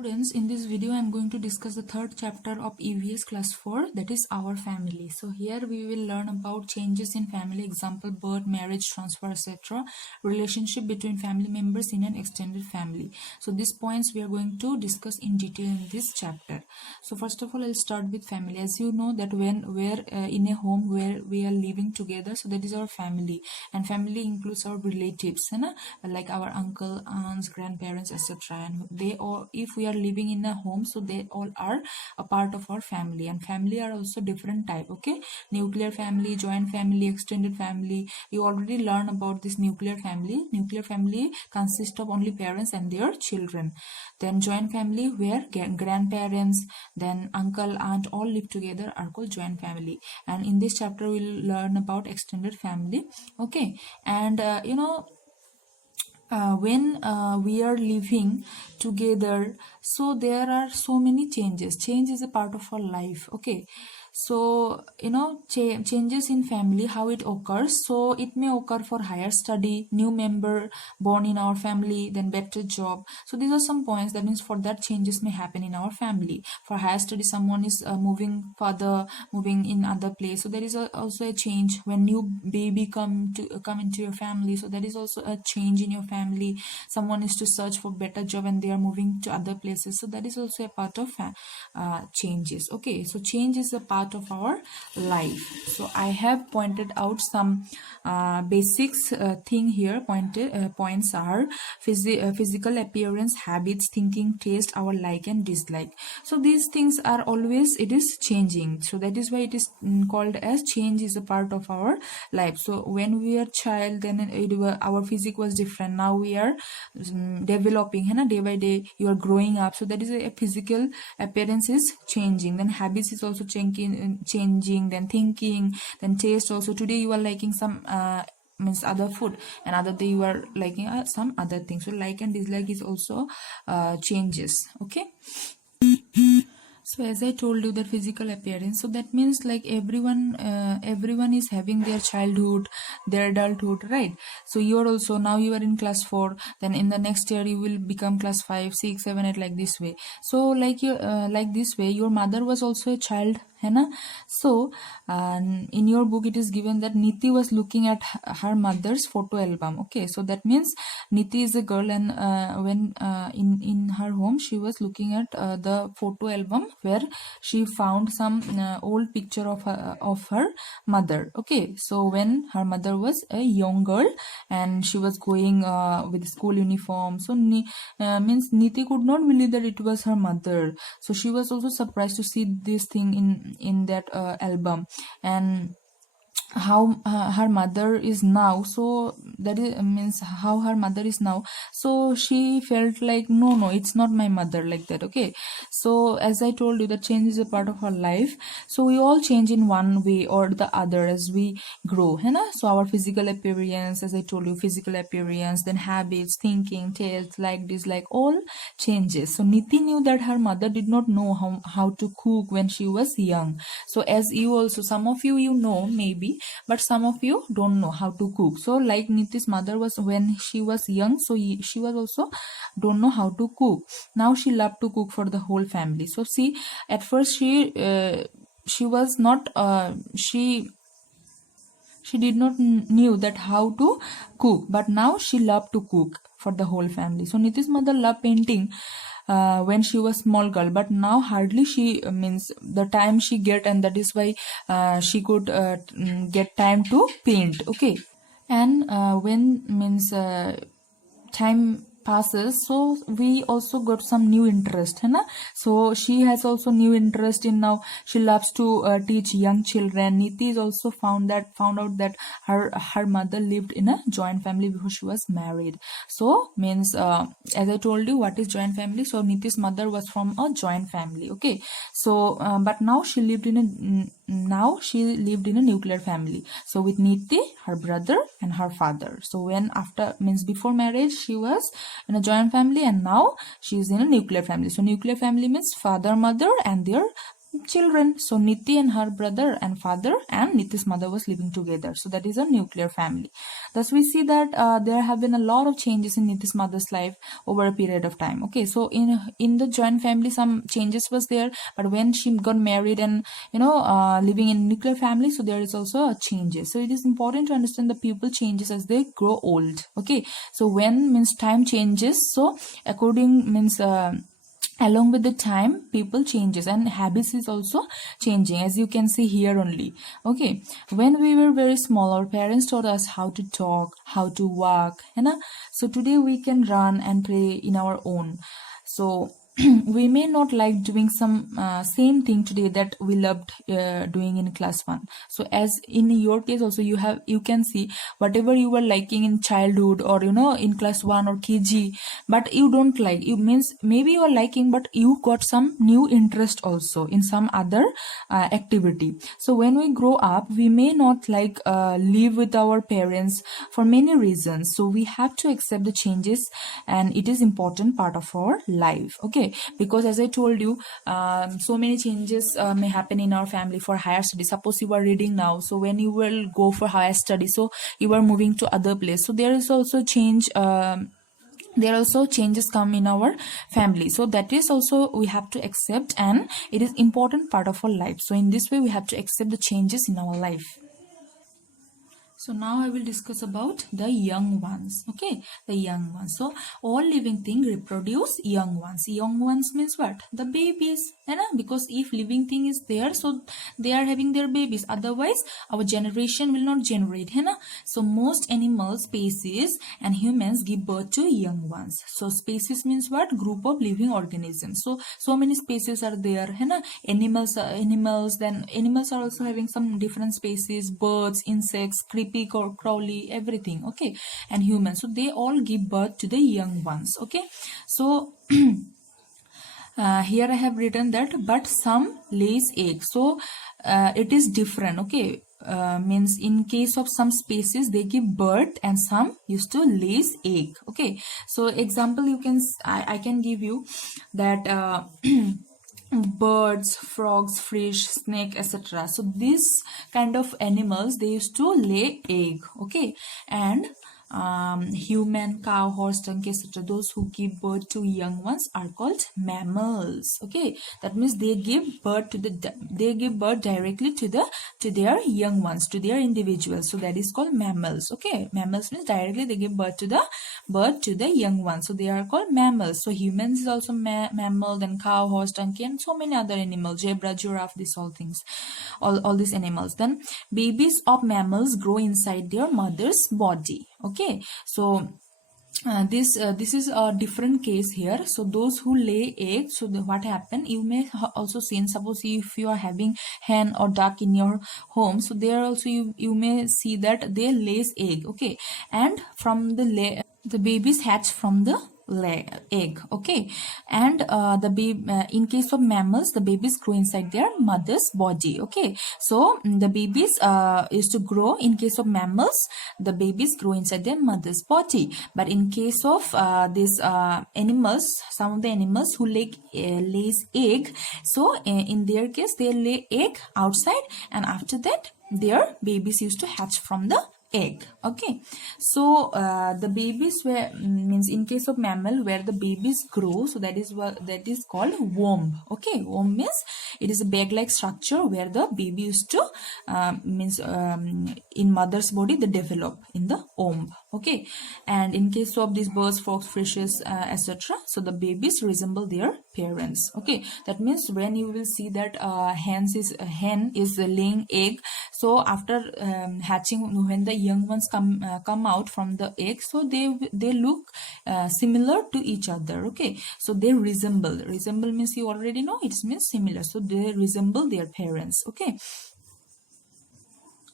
Students, in this video I am going to discuss the third chapter of EVS class 4, that is our family. So here we will learn about changes in family, example birth, marriage, transfer, etc. Relationship between family members in an extended family. So these points we are going to discuss in detail in this chapter. So first of all, I'll start with family. As you know that when we're in a home where we are living together, so that is our family, and family includes our relatives, like our uncle, aunts, grandparents, etc. And they all, if we are living in a home, so they all are a part of our family. And family are also different type, okay? Nuclear family, joint family, extended family. You already learn about this nuclear family. Nuclear family consists of only parents and their children. Then joint family, where grandparents, then uncle, aunt all live together, are called joint family. And in this chapter we'll learn about extended family, okay? And when we are living together, so there are so many changes. Change is a part of our life, okay? So changes in family, how it occurs. So it may occur for higher study, new member born in our family, then better job. So these are some points. That means for that changes may happen in our family. For higher study, someone is moving further, moving in other place, so there is also a change. When new baby come into your family, so that is also a change in your family. Someone is to search for better job and they are moving to other places, so that is also a part of changes, okay? So change is a part of our life. So I have pointed out some basics thing here. Points are physical appearance, habits, thinking, taste, our like and dislike. So these things are always, it is changing, so that is why it is called as change is a part of our life. So when we are child, then our physique was different. Now we are developing, day by day you are growing up, so that is a physical appearance is changing. Then habits is also changing, then thinking, then taste also. Today you are liking some means other food, and other day you are liking some other things. So like and dislike is also changes, okay? So as I told you, that physical appearance, so that means like everyone is having their childhood, their adulthood, right? So you are also, now you are in class 4, then in the next year you will become class 5, 6, 7, 8, like this way. So like you like this way, your mother was also a child, so in your book it is given that Niti was looking at her mother's photo album, okay? So that means Niti is a girl, and when in her home she was looking at the photo album where she found some old picture of her mother, okay? So when her mother was a young girl and she was going with school uniform, so means Niti could not believe that it was her mother. So she was also surprised to see this thing in that album, and how her mother is now. So that is means how her mother is now. So she felt like no, it's not my mother, like that, okay? So as I told you, that change is a part of our life. So we all change in one way or the other as we grow, so our physical appearance, as I told you, physical appearance, then habits, thinking, taste, like, dislike, all changes. So Niti knew that her mother did not know how to cook when she was young. So as you also, some of you know maybe, but some of you don't know how to cook. So like Niti's mother was when she was young, so she was also don't know how to cook. Now she loved to cook for the whole family. So see, at first she was not she did not knew that how to cook, but now she loved to cook for the whole family. So Niti's mother loved painting when she was small girl, but now hardly she means the time she get, and that is why she could get time to paint, okay? And when means time passes, so we also got some new interest, so she has also new interest in, now she loves to teach young children. Niti is also found out that her mother lived in a joint family before she was married. So means as I told you, what is joint family? So Niti's mother was from a joint family, okay? So but now she lived in a nuclear family, so with Niti, her brother and her father. So when after means before marriage she was in a joint family, and now she is in a nuclear family. So nuclear family means father, mother and their children. So Niti and her brother and father and Niti's mother was living together. So that is a nuclear family. Thus we see that there have been a lot of changes in Niti's mother's life over a period of time. Okay, so in the joint family some changes was there, but when she got married and living in nuclear family, so there is also a changes. So it is important to understand the people changes as they grow old. Okay, so when means time changes, so according means along with the time people changes and habits is also changing, as you can see here only. Okay, when we were very small, our parents taught us how to talk, how to walk, so today we can run and play in our own. So we may not like doing some same thing today that we loved doing in class 1. So as in your case also, you can see whatever you were liking in childhood or in class 1 or kg, but you don't like, you means maybe you are liking, but you got some new interest also in some other activity. So when we grow up, we may not like live with our parents for many reasons. So we have to accept the changes, and it is important part of our life. Okay, because as I told you, so many changes may happen in our family for higher study. Suppose you are reading now, so when you will go for higher study, so you are moving to other place, so there is also change. There also changes come in our family, so that is also we have to accept, and it is important part of our life. So in this way we have to accept the changes in our life. So now I will discuss about the young ones. Okay, the young ones. So all living thing reproduce young ones. Young ones means what? The babies. Because if living thing is there, so they are having their babies. Otherwise, our generation will not generate. So most animal species and humans give birth to young ones. So species means what? Group of living organisms. So many species are there. Animals, then animals are also having some different species, birds, insects, creepy or crawly, everything. Okay, and humans, so they all give birth to the young ones. Okay, so here I have written that but some lays egg. So it is different. Okay, means in case of some species they give birth and some used to lays egg. Okay, so example you can I can give you that birds, frogs, fish, snake, etc. So these kind of animals, they used to lay egg. Okay, and human, cow, horse, donkey, etc. Those who give birth to young ones are called mammals. Okay, that means they give birth directly to their young ones, to their individuals. So that is called mammals. Okay, mammals means directly they give birth to the young ones. So they are called mammals. So humans is also mammal, then cow, horse, donkey, and so many other animals, zebra, giraffe, these all things, all these animals. Then babies of mammals grow inside their mother's body. Okay, so this is a different case here. So those who lay eggs, so what happen, you may also see, suppose if you are having hen or duck in your home, so there also you may see that they lays egg. Okay, and from the babies hatch from the egg. Okay, and in case of mammals, the babies grow inside their mother's body. Okay, so the babies is to grow, in case of mammals the babies grow inside their mother's body. But in case of these animals, some of the animals who lays egg, so in their case they lay egg outside, and after that their babies used to hatch from the egg. Okay, so the babies were means in case of mammal where the babies grow, so that is called womb. Okay, womb means it is a bag like structure where the baby used to means in mother's body they develop in the womb. Okay, and in case of these birds, frogs, fishes, etc., so the babies resemble their parents. Okay, that means when you will see that hen is laying egg, so after hatching, when the young ones come out from the egg, so they look similar to each other. Okay, so they resemble means you already know it means similar, so they resemble their parents. Okay,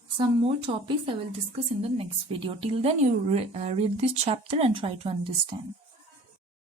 some more topics I will discuss in the next video. Till then, you read this chapter and try to understand.